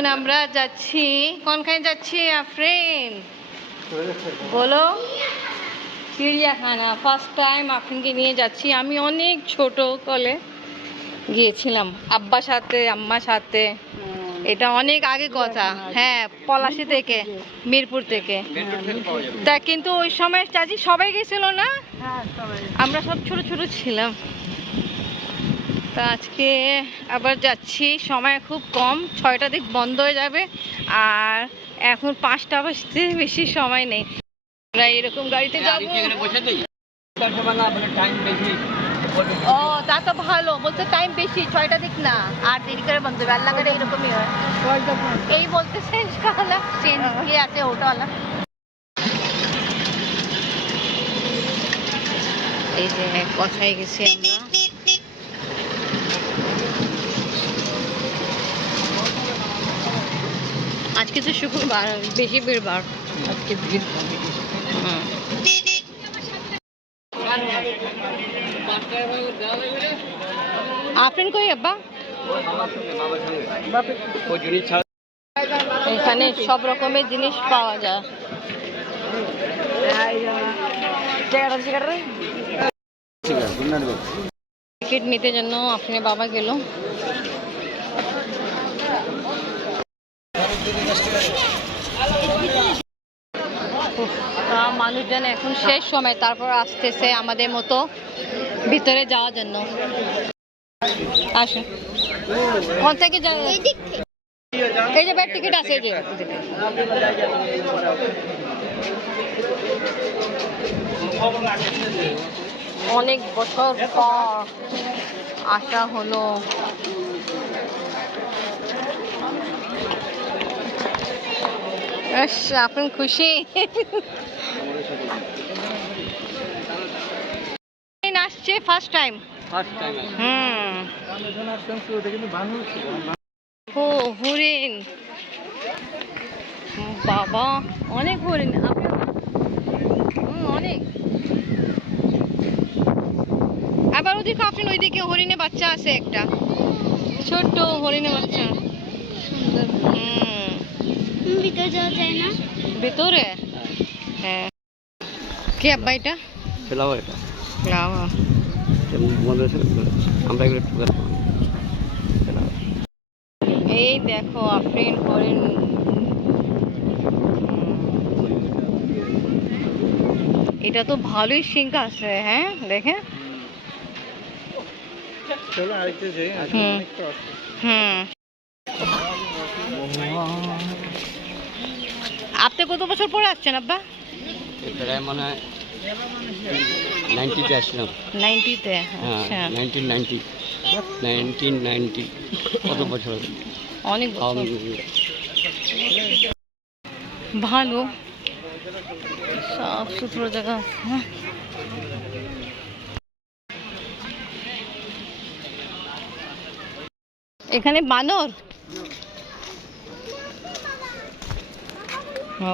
এখন আমরা যাচ্ছি। কোনখানে যাচ্ছি আফরিন? বলো। চিড়িয়াখানা ফার্স্ট টাইম আফরিনকে নিয়ে যাচ্ছি। আমি অনেক ছোট কলে গিয়েছিলাম আব্বার সাথে আম্মার সাথে। এটা অনেক আগে কথা। হ্যাঁ পলাশি থেকে মিরপুর থেকে। তা কিন্তু ওই সময় চাচি সবাই গেছিল না? আমরা সব ছোট ছোট ছিলাম। তা আজকে আবার যাচ্ছি। সময় খুব কম ছয়টা দিক বন্ধ হয়ে যাবে আর এখন পাঁচটা বাজতে বেশি সময় নেই। আমরা এরকম গাড়িতে যাব। ও তা তো ভালো। বলতে টাইম বেশি ছয়টা দিক না। আর দেরি করে বন্ধ হবে আল্লাহ করে এরকমই হয়। এই বলতেছে রিক্সাওয়ালা চেঞ্জ কি আছে ওটাওয়ালা এই যে কথায় গেছি আমরা। আজকে তো শুক্রবার বেশি ভিড় বার। আজকে ভিড়। আফরিন কই আব্বা? এখানে সব রকমের জিনিস পাওয়া যায়। টিকিট নিতে জন্য আপনি বাবা গেল উফ, তা মানুষজন এখন শেষ সময় তারপর আসতেছে আমাদের মতো ভিতরে যাওয়ার জন্য। আসুন কোন থেকে এই যে ব্যাট টিকিট আছে এই যে। অনেক বছর পর আসা হলো। আপনি খুশি? আসছে ফার্স্ট টাইম ফার্স্ট টাইম হুম। ও হরিণ। বাবা অনেক হরিণ। আপনার অনেক। আবার ওদিকে আপনি ওইদিকে হরিণে বাচ্চা আছে একটা। ছোট্ট হরিণে বাচ্চা। হুম। ভিতরে যাওয়া যায় না। ভেতরে? হ্যাঁ। কি আব্বা এটা? ফেলাও এটা। আমরা এগুলো একটু। এই দেখো আফরিন হরিণ এটা তো ভালোই সিঙ্ক আছে হ্যাঁ? দেখে? হুম। আছে। হুম। আপনি কত বছর পরে আসছেন আব্বা? প্রায় মনে হয় নাইনটিতে আসলাম। নাইনটিতে হ্যাঁ আচ্ছা। Nineteen ninety. নাইনটিন নাইনটি কত বছর অনেক ভালো। সাফ সুতরো জায়গা হ্যাঁ। এখানে বানর? ও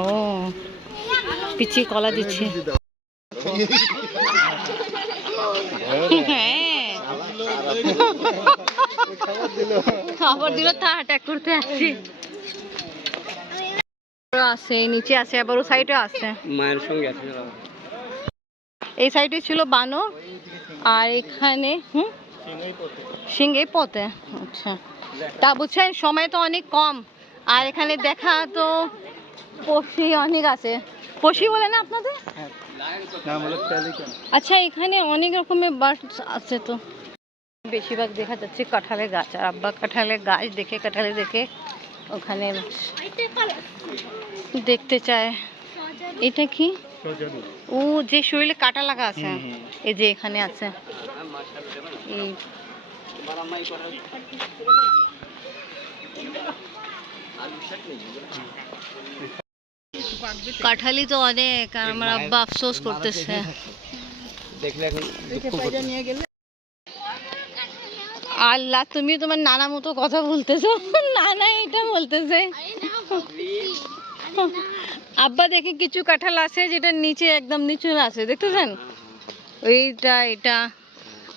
পিছিয়ে কলা দিচ্ছে। হ্যাঁ। খাবার দিল তা অ্যাটাক করতে আসছি। আছে নিচে আছে আবার ও সাইডে আছে। মায়ের সঙ্গে আছে এই সাইডে ছিল বানো আর এখানে হুম? সিংহে পথে। আচ্ছা। তা বুঝছেন সময় তো অনেক কম। আর এখানে দেখা তো পশি অনেক আছে। পশি বলে না আপনাদের? আচ্ছা এখানে অনেক রকমের বার্ড আছে তো। বেশিরভাগ দেখা যাচ্ছে কাঁঠালের গাছ আর আব্বা কাঁঠালের গাছ দেখে কাঁঠালে দেখে ওখানে দেখতে চায়। এটা কি? ও যে শরীরে কাটা লাগা আছে। এই যে এখানে আছে। এই কাঁঠালি তো অনেক আর আমার আব্বা আফসোস করতেছে দেখলে এখন দুঃখ করতো। আল্লাহ তুমি তোমার নানা মতো কথা বলতেছো নানা এটা বলতেছে আব্বা দেখি কিছু কাঁঠাল আছে যেটা নিচে একদম নিচু আছে দেখতেছেন এইটা এটা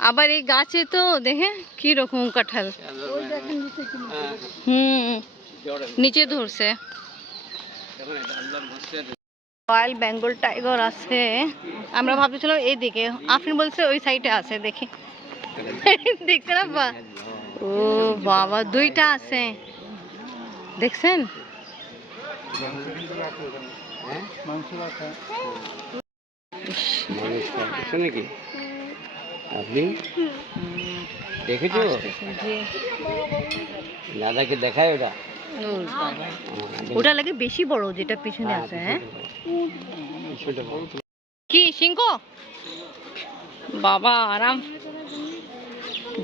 আবার এই গাছে তো দেখে কি রকম কাঁঠাল হ্যাঁ। হুম নিচে ধরছে। রয়্যাল বেঙ্গল টাইগার আছে। আমরা ভাবছিলাম এইদিকে। আপনি বলছে ওই সাইডে আছে দেখি। দেখতে না বা। ও বাবা দুইটা আছে। দেখছেন? নাকি আপনি? দেখেছ? দাদাকে দেখায় ওটা। ওটা লাগে বেশি বড় যেটা পিছনে আছে হ্যাঁ? কি সিংহ বাবা, আরাম।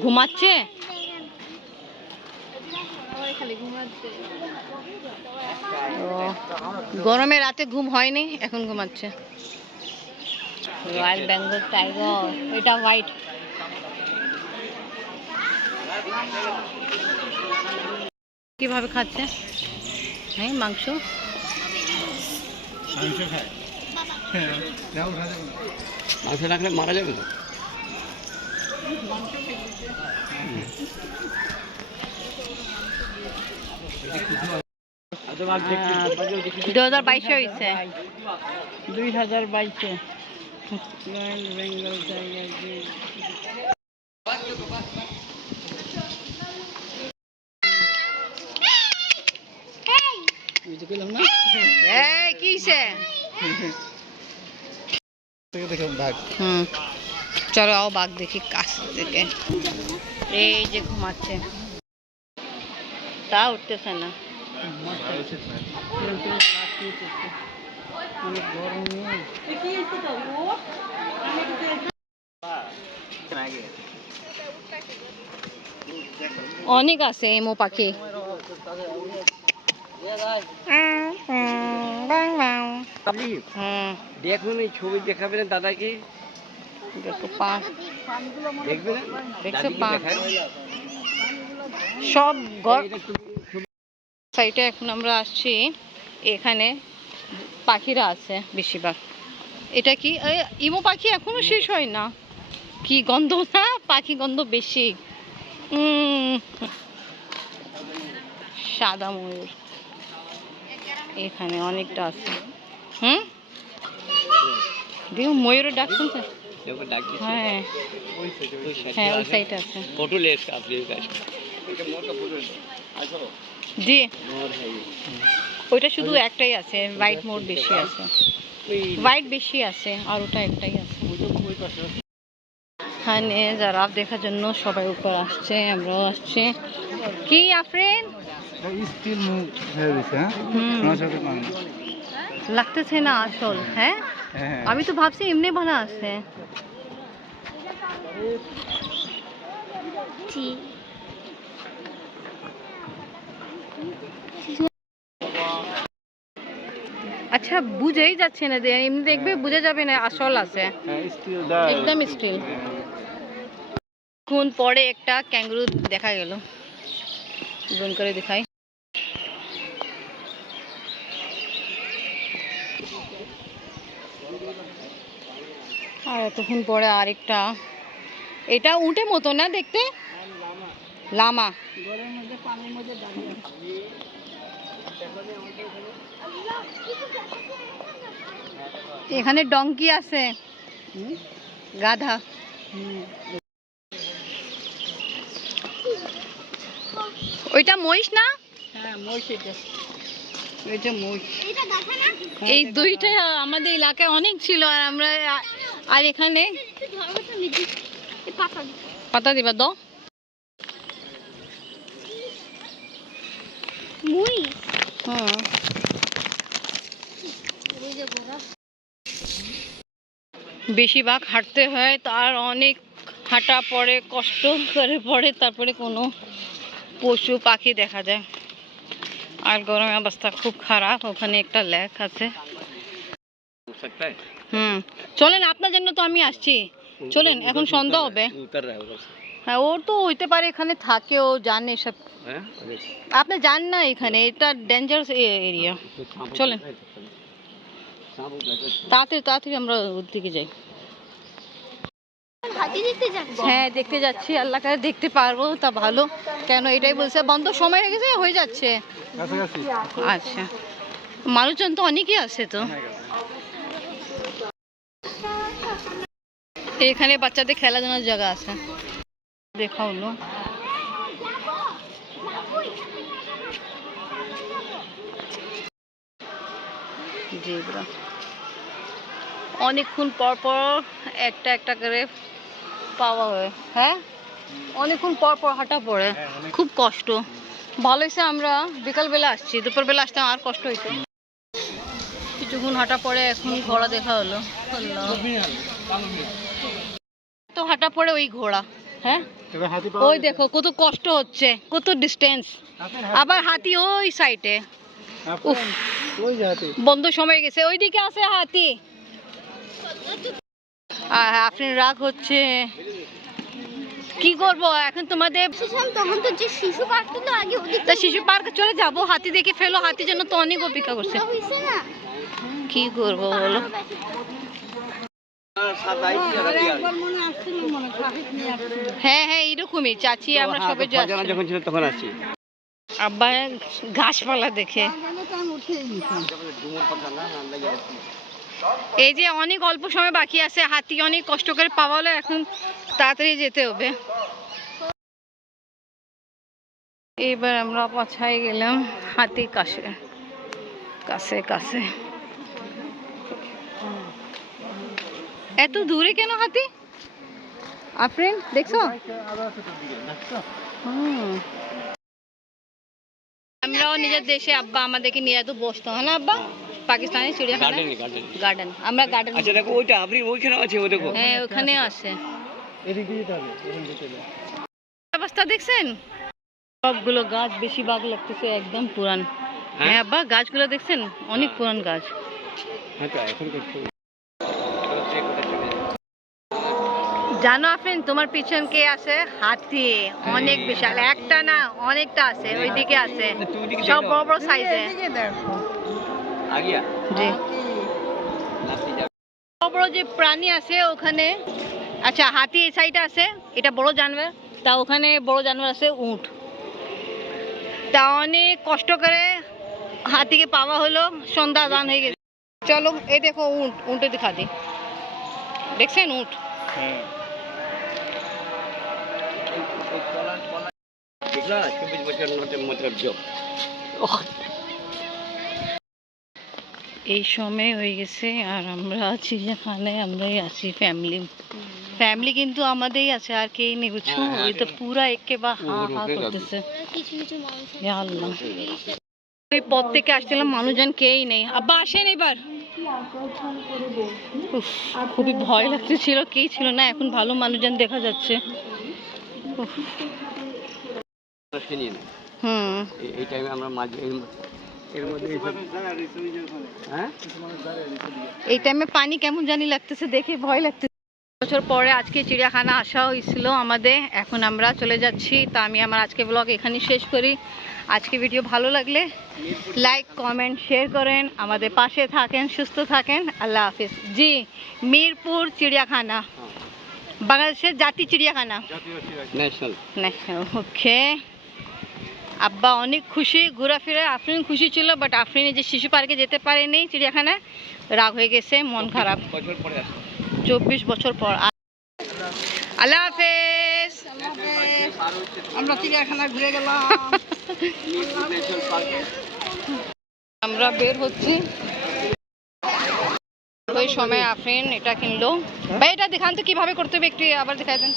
ঘুমাচ্ছে? গরমে রাতে ঘুম হয়নি, এখন ঘুমাচ্ছে। রয়্যাল বেঙ্গল টাইগার এটা হোয়াইট কীভাবে খাচ্ছে? হ্যাঁ মাংস? মাংস রাখলে মারা যাবে তো। দু হাজার বাইশে হয়েছে দুই হাজার বাইশে। এই কিসে হুম চলো আও বাঘ দেখি কাছ থেকে এই যে ঘুমাচ্ছে তা উঠতেছে না অনেক আছে এমো পাখি হুম দেখুন এই ছবি দাদাকে সব ঘর সাইডে এখন আমরা আসছি। এখানে পাখিরা আছে বেশিরভাগ। এটা কি? ইমো পাখি এখনও শেষ হয় না। কি গন্ধ না? পাখি গন্ধ বেশি। সাদা ময়ূর। এখানে অনেকটা আছে। হুম? দেখুন ময়ূরের ডাক শুনছে? হ্যাঁ। হ্যাঁ ওই সাইডে আছে। জি ওইটা শুধু একটাই আছে হোয়াইট মোড় বেশি আছে। হোয়াইট বেশি আছে আর ওটা একটাই আছে। এখানে যারা দেখার জন্য সবাই উপর আসছে আমরাও আসছে। কি আফরিন? স্টিল হয়ে? গেছে হ্যাঁ লাগতেছে না আসল হ্যাঁ? হ্যাঁ আমি তো ভাবছি এমনি ভালো আছে। আচ্ছা বুঝেই যাচ্ছে না এমনি দেখবে বুঝে যাবে না আসল আছে। একদম স্টিল খুন পরে একটা ক্যাঙ্গুরু দেখা গেল। জুম করে দেখাই। আর এতক্ষণ পরে আরেকটা। এটা উঠে মতো না দেখতে? লামা। এখানে ডঙ্কি আছে। গাধা। ওইটা মহিষ না? হ্যাঁ না। এই দুইটা আমাদের এলাকায় অনেক ছিল আর আমরা আর এখানে পাতা দিবা দাও। মুই হুম ওই যে ঘোড়া। বেশিরভাগ হাঁটতে হয় তার অনেক হাঁটা পরে কষ্ট করে পড়ে তারপরে কোনো পশু পাখি দেখা যায়। আর গরমের অবস্থা খুব খারাপ, ওখানে একটা লেক আছে। হুম, চলেন আপনার জন্য তো আমি আসছি। চলেন, এখন সন্ধ্যা হবে। হ্যাঁ ওর তো হইতে পারে, এখানে থাকে, ও জানে সব। আপনি যান না এখানে, এটা ডেঞ্জারাস এরিয়া চলেন। তাড়াতাড়ি তাড়াতাড়ি আমরা ওর দিকে যাই। হ্যাঁ দেখতে যাচ্ছি আল্লাহ কাছে দেখতে পারব তা ভালো। কেন এটাই বলছে বন্ধ সময় হয়ে গেছে হয়ে যাচ্ছে। আচ্ছা। মানুষজন তো অনেকই আছে তো। এখানে বাচ্চাদের খেলাধুলার জায়গা আছে। দেখা হলো জেব্রা। অনেকক্ষণ পর পর একটা একটা করে পাওয়া হয়। হ্যাঁ? অনেকক্ষণ পর পর হাঁটা পড়ে। খুব কষ্ট। ভালো হয়েছে আমরা বিকালবেলা আসছি দুপুরবেলা আসতে আর কষ্ট হইতো কিছুক্ষণ হাঁটা পড়ে এখন ঘোড়া দেখা হলো। তো হাঁটা পড়ে ওই ঘোড়া। হ্যাঁ? ওই দেখো কত কষ্ট হচ্ছে কত ডিস্টেন্স আবার হাতি ওই সাইডে বন্ধ সময় গেছে ওইদিকে আছে হাতি। আর আপনি রাগ হচ্ছে। কি করব? এখন তোমাদের শিশুম তখন তো যে শিশু পার্কটা তো আগে ওদিক তা শিশু পার্কে চলে যাব। হাতি দেখে ফেলো হাতির জন্য তো অনেক অপেক্ষা করছে। কি করব বলো? হ্যাঁ হ্যাঁ এরকমই চাচি আমরা সবাই যাচ্ছি। যখন ছিল তখন আসছি। আব্বা ঘাসপালা দেখে। এই যে অনেক অল্প সময় বাকি আছে, হাতি অনেক কষ্ট করে পাওয়া এখন তাড়াতাড়ি যেতে হবে। এবার আমরা পছায় গেলাম হাতির কাছে কাছে কাছে। এত দূরে কেন হাতি? আফরিন দেখছ? আমরাও নিজের দেশে আব্বা আমাদেরকে নিয়ে এত বসতো হ্যাঁ না আব্বা? পাকিস্তানি চিড়িয়াখানা? গার্ডেন আমরা গার্ডেন আচ্ছা দেখো ওইটা আপনি ওইখানে আছে ওই দেখো। হ্যাঁ ওখানে আছে। এদিকে যেতে হবে অবস্থা দেখছেন? সবগুলো গাছ বেশি বাগ লাগতেছে একদম পুরান। হ্যাঁ? আব্বা গাছগুলো দেখছেন? অনেক পুরান গাছ। হ্যাঁ জানো আফরিন তোমার পিছন কে আছে? হাতি। অনেক বিশাল। একটা না অনেকটা আছে ওইদিকে আছে। সব বড় বড় সাইজে জি। বড় বড় যে প্রাণী আছে ওখানে আচ্ছা হাতি এই সাইডে আছে এটা বড় জানোয়ার তা ওখানে বড় জানোয়ার আছে উট। তা অনেক কষ্ট করে হাতিকে পাওয়া হলো সন্ধ্যা দান হয়ে গেছে। চলো এই দেখো উট উঁটে দেখা দি দেখছেন উট? হ্যাঁ। চব্বিশ বছর মতলব জব। এই সময় হয়ে গেছে আর আমরা আছি যেখানে আমরাই আছি ফ্যামিলি ফ্যামিলি কিন্তু আমাদেরই আছে আর কেই নেই বুঝছ? হ্যাঁ, হ্যাঁ, ওই তো পুরা একে বা হা হা করতেছে। আল্লাহ। ওই পথ থেকে আসছিলাম মানুষজন কেই নেই। আব্বা আসেন এবার। উফ, খুবই ভয় লাগতেছিল কেই ছিল না? এখন ভালো মানুষজন দেখা যাচ্ছে। হুম। এই টাইমে আমরা মাঝে এর মধ্যে- এই সব- হ্যাঁ? টাইমে পানি কেমন জানি লাগতেছে দেখে ভয় লাগতেছে। বছর পরে আজকে চিড়িয়াখানা আসা হয়েছিল আমাদের। এখন আমরা চলে যাচ্ছি। তা আমি আমার আজকে ব্লগ এখানেই শেষ করি। আজকে ভিডিও ভালো লাগলে লাইক কমেন্ট শেয়ার করেন। আমাদের পাশে থাকেন সুস্থ থাকেন। আল্লাহ হাফিজ। জি মিরপুর চিড়িয়াখানা। বাংলাদেশের জাতি চিড়িয়াখানা। ন্যাশনাল ন্যাশনাল ওকে আব্বা অনেক খুশি ঘোরাফেরা আফরিন খুশি ছিল বাট আফরিন এই যে শিশু পার্কে যেতে পারেনি চিড়িয়াখানায় রাগ হয়ে গেছে মন খারাপ। বছর পরে আসছে চব্বিশ বছর পর। আল্লাহ হাফেজ। আমরা চিড়িয়াখানা ঘুরে গেলাম। আমরা বের হচ্ছি। ওই সময় আফরিন এটা কিনলো। ভাই এটা দেখান তো কীভাবে করতে হবে একটু আবার দেখাই দেন।